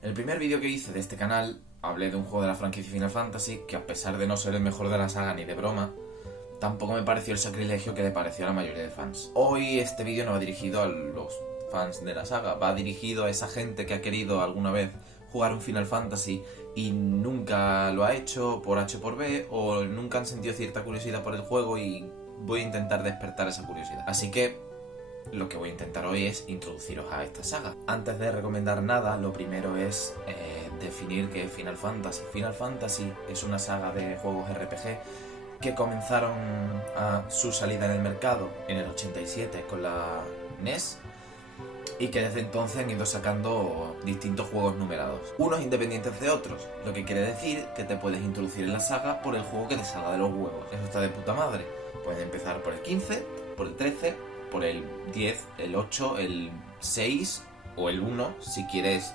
En el primer vídeo que hice de este canal hablé de un juego de la franquicia Final Fantasy que, a pesar de no ser el mejor de la saga ni de broma, tampoco me pareció el sacrilegio que le pareció a la mayoría de fans. Hoy este vídeo no va dirigido a los fans de la saga, va dirigido a esa gente que ha querido alguna vez jugar un Final Fantasy y nunca lo ha hecho por H o por B, o nunca han sentido cierta curiosidad por el juego, y voy a intentar despertar esa curiosidad. Así que lo que voy a intentar hoy es introduciros a esta saga. Antes de recomendar nada, lo primero es definir qué es Final Fantasy. Final Fantasy es una saga de juegos RPG que comenzaron a su salida en el mercado en el 87 con la NES, y que desde entonces han ido sacando distintos juegos numerados, unos independientes de otros, lo que quiere decir que te puedes introducir en la saga por el juego que te salga de los huevos. Eso está de puta madre. Puedes empezar por el 15, por el 13, por el 10, el 8, el 6 o el 1 si quieres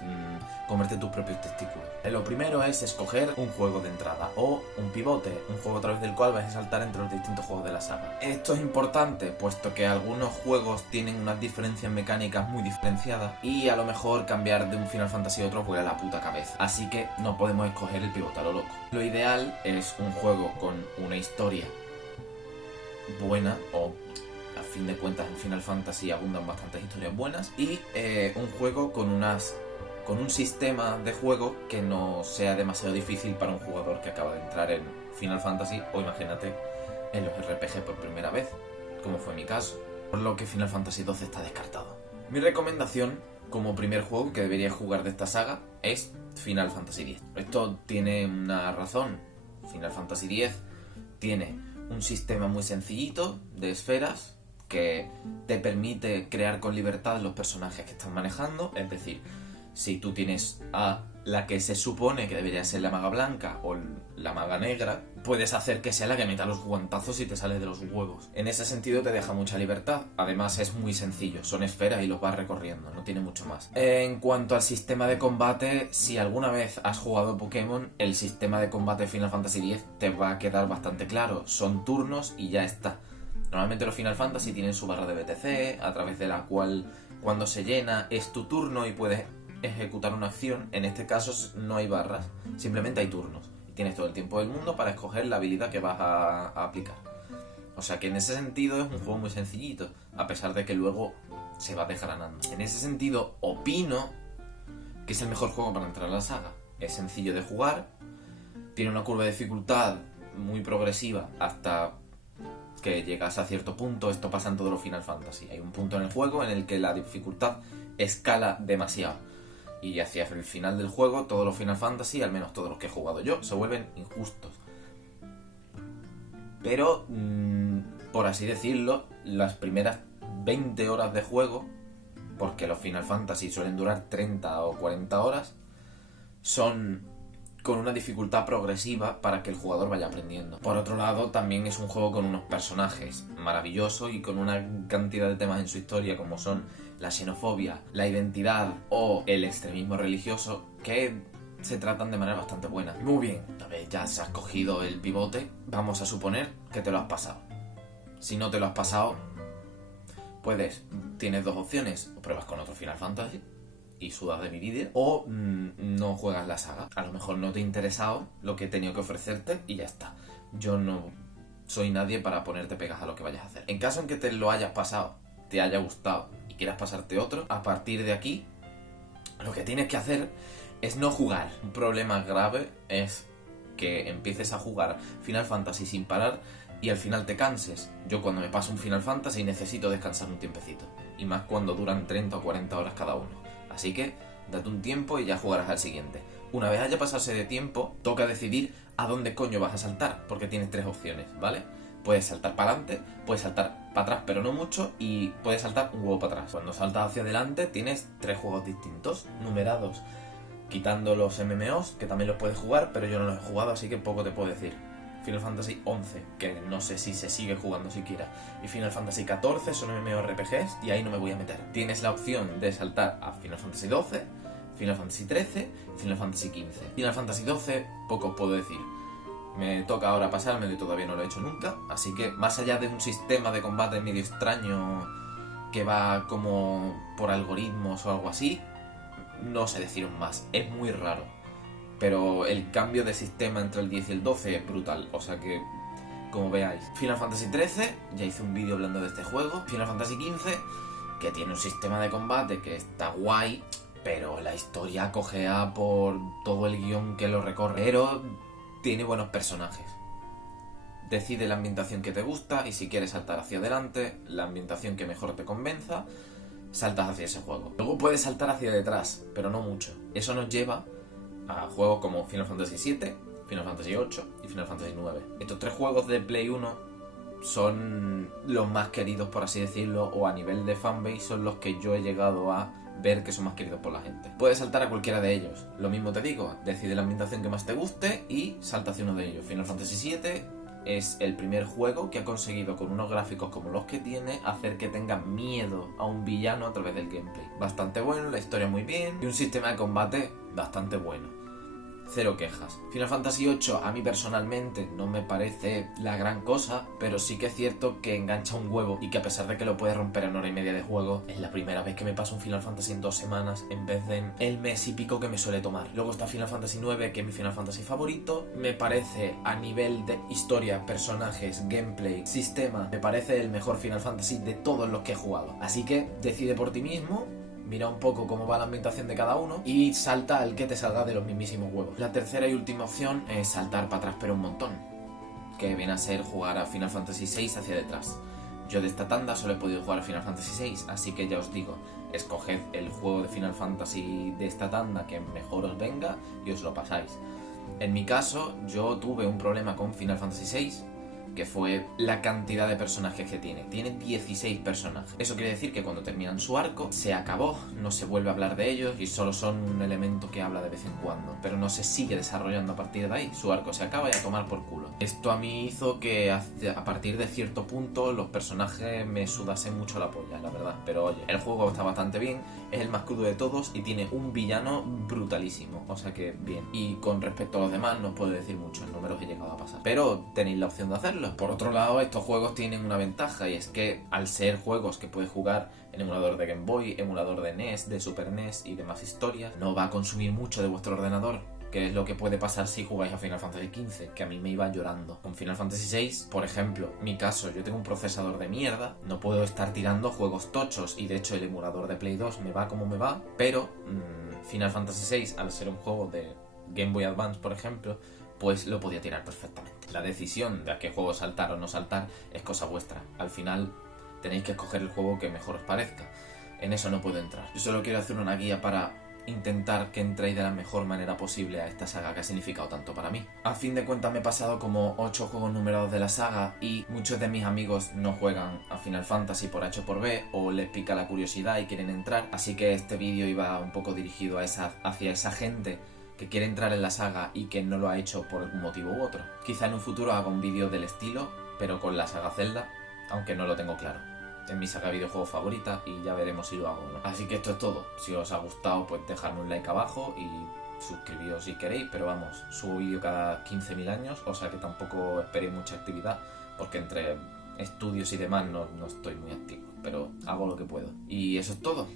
comerte tus propios testículos. Lo primero es escoger un juego de entrada o un pivote, un juego a través del cual vas a saltar entre los distintos juegos de la saga. Esto es importante puesto que algunos juegos tienen unas diferencias mecánicas muy diferenciadas y a lo mejor cambiar de un Final Fantasy a otro vuela la puta cabeza. Así que no podemos escoger el pivote a lo loco. Lo ideal es un juego con una historia buena, o a fin de cuentas en Final Fantasy abundan bastantes historias buenas, y un juego con un sistema de juego que no sea demasiado difícil para un jugador que acaba de entrar en Final Fantasy, o imagínate en los RPG por primera vez, como fue mi caso, por lo que Final Fantasy XII está descartado. Mi recomendación como primer juego que deberías jugar de esta saga es Final Fantasy X. Esto tiene una razón. Final Fantasy X tiene un sistema muy sencillito de esferas que te permite crear con libertad los personajes que estás manejando. Es decir, si tú tienes a la que se supone que debería ser la maga blanca o la maga negra, puedes hacer que sea la que meta los guantazos y te sale de los huevos. En ese sentido te deja mucha libertad. Además es muy sencillo, son esferas y los vas recorriendo, no tiene mucho más. En cuanto al sistema de combate, si alguna vez has jugado Pokémon, el sistema de combate de Final Fantasy X te va a quedar bastante claro. Son turnos y ya está. Normalmente los Final Fantasy tienen su barra de BTC, a través de la cual cuando se llena es tu turno y puedes ejecutar una acción. En este caso no hay barras, simplemente hay turnos. Tienes todo el tiempo del mundo para escoger la habilidad que vas a aplicar. O sea que en ese sentido es un juego muy sencillito, a pesar de que luego se va desgranando. En ese sentido opino que es el mejor juego para entrar a la saga. Es sencillo de jugar, tiene una curva de dificultad muy progresiva hasta que llegas a cierto punto. Esto pasa en todos los Final Fantasy. Hay un punto en el juego en el que la dificultad escala demasiado, y hacia el final del juego todos los Final Fantasy, al menos todos los que he jugado yo, se vuelven injustos. Pero, por así decirlo, las primeras 20 horas de juego, porque los Final Fantasy suelen durar 30 o 40 horas, son con una dificultad progresiva para que el jugador vaya aprendiendo. Por otro lado, también es un juego con unos personajes maravillosos y con una cantidad de temas en su historia, como son la xenofobia, la identidad o el extremismo religioso, que se tratan de manera bastante buena. Muy bien, a ver, ya se has cogido el pivote, vamos a suponer que te lo has pasado. Si no te lo has pasado, tienes dos opciones: o pruebas con otro Final Fantasy y sudas de mi vídeo, o no juegas la saga. A lo mejor no te ha interesado lo que he tenido que ofrecerte y ya está. Yo no soy nadie para ponerte pegas a lo que vayas a hacer. En caso en que te lo hayas pasado, te haya gustado y quieras pasarte otro, a partir de aquí lo que tienes que hacer es no jugar. Un problema grave es que empieces a jugar Final Fantasy sin parar y al final te canses. Yo cuando me paso un Final Fantasy necesito descansar un tiempecito, y más cuando duran 30 o 40 horas cada uno. Así que date un tiempo y ya jugarás al siguiente. Una vez haya pasado ese tiempo, toca decidir a dónde coño vas a saltar, porque tienes tres opciones, ¿vale? Puedes saltar para adelante, puedes saltar para atrás pero no mucho, y puedes saltar un huevo para atrás. Cuando saltas hacia adelante tienes tres juegos distintos, numerados, quitando los MMOs, que también los puedes jugar, pero yo no los he jugado, así que poco te puedo decir. Final Fantasy XI, que no sé si se sigue jugando siquiera, y Final Fantasy XIV son MMORPGs, y ahí no me voy a meter. Tienes la opción de saltar a Final Fantasy XII, Final Fantasy XIII y Final Fantasy XV. Final Fantasy XII, poco os puedo decir. Me toca ahora pasármelo y todavía no lo he hecho nunca, así que más allá de un sistema de combate medio extraño que va como por algoritmos o algo así, no sé deciros más, es muy raro. Pero el cambio de sistema entre el 10 y el 12 es brutal, o sea que, como veáis. Final Fantasy XIII, ya hice un vídeo hablando de este juego. Final Fantasy XV, que tiene un sistema de combate que está guay, pero la historia cojea por todo el guión que lo recorre. Pero tiene buenos personajes. Decide la ambientación que te gusta y si quieres saltar hacia adelante, la ambientación que mejor te convenza, saltas hacia ese juego. Luego puedes saltar hacia detrás, pero no mucho. Eso nos lleva a juegos como Final Fantasy VII, Final Fantasy VIII y Final Fantasy IX. Estos 3 juegos de Play 1 son los más queridos, por así decirlo, o a nivel de fanbase son los que yo he llegado a ver que son más queridos por la gente. Puedes saltar a cualquiera de ellos. Lo mismo te digo, decide la ambientación que más te guste y salta hacia uno de ellos. Final Fantasy VII es el primer juego que ha conseguido, con unos gráficos como los que tiene, hacer que tenga miedo a un villano a través del gameplay. Bastante bueno, la historia muy bien y un sistema de combate bastante bueno. Cero quejas. Final Fantasy VIII a mí personalmente no me parece la gran cosa, pero sí que es cierto que engancha un huevo y que a pesar de que lo puedes romper en hora y media de juego, es la primera vez que me paso un Final Fantasy en 2 semanas en vez de en el mes y pico que me suele tomar. Luego está Final Fantasy IX, que es mi Final Fantasy favorito. Me parece, a nivel de historia, personajes, gameplay, sistema, me parece el mejor Final Fantasy de todos los que he jugado. Así que decide por ti mismo, mira un poco cómo va la ambientación de cada uno y salta al que te salga de los mismísimos huevos. La tercera y última opción es saltar para atrás pero un montón, que viene a ser jugar a Final Fantasy VI hacia detrás. Yo de esta tanda solo he podido jugar a Final Fantasy VI, así que ya os digo, escoged el juego de Final Fantasy de esta tanda que mejor os venga y os lo pasáis. En mi caso, yo tuve un problema con Final Fantasy VI, que fue la cantidad de personajes que tiene. Tiene 16 personajes. Eso quiere decir que cuando terminan su arco, se acabó, no se vuelve a hablar de ellos y solo son un elemento que habla de vez en cuando, pero no se sigue desarrollando a partir de ahí. Su arco se acaba y a tomar por culo. Esto a mí hizo que a partir de cierto punto los personajes me sudasen mucho la polla, la verdad. Pero oye, el juego está bastante bien, es el más crudo de todos y tiene un villano brutalísimo, o sea que bien. Y con respecto a los demás no os puedo decir mucho, no me los he llegado a pasar, pero tenéis la opción de hacerlo. Por otro lado, estos juegos tienen una ventaja y es que al ser juegos que puedes jugar en emulador de Game Boy, emulador de NES, de Super NES y demás historias, no va a consumir mucho de vuestro ordenador, que es lo que puede pasar si jugáis a Final Fantasy XV, que a mí me iba llorando. Con Final Fantasy VI, por ejemplo, mi caso, yo tengo un procesador de mierda, no puedo estar tirando juegos tochos y de hecho el emulador de Play 2 me va como me va, pero Final Fantasy VI, al ser un juego de Game Boy Advance, por ejemplo, pues lo podía tirar perfectamente. La decisión de a qué juego saltar o no saltar es cosa vuestra. Al final tenéis que escoger el juego que mejor os parezca. En eso no puedo entrar. Yo solo quiero hacer una guía para intentar que entréis de la mejor manera posible a esta saga que ha significado tanto para mí. A fin de cuentas me he pasado como 8 juegos numerados de la saga y muchos de mis amigos no juegan a Final Fantasy por H o por B o les pica la curiosidad y quieren entrar, así que este vídeo iba un poco dirigido hacia esa gente que quiere entrar en la saga y que no lo ha hecho por algún motivo u otro. Quizá en un futuro haga un vídeo del estilo, pero con la saga Zelda, aunque no lo tengo claro. Es mi saga de videojuegos favorita y ya veremos si lo hago o no. Así que esto es todo. Si os ha gustado, pues dejadme un like abajo y suscribíos si queréis, pero vamos, subo vídeo cada 15.000 años, o sea que tampoco esperéis mucha actividad, porque entre estudios y demás no estoy muy activo, pero hago lo que puedo. Y eso es todo.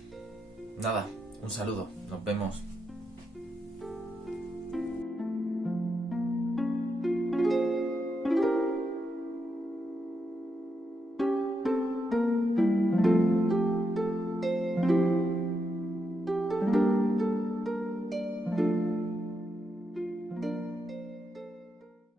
Nada, un saludo, nos vemos.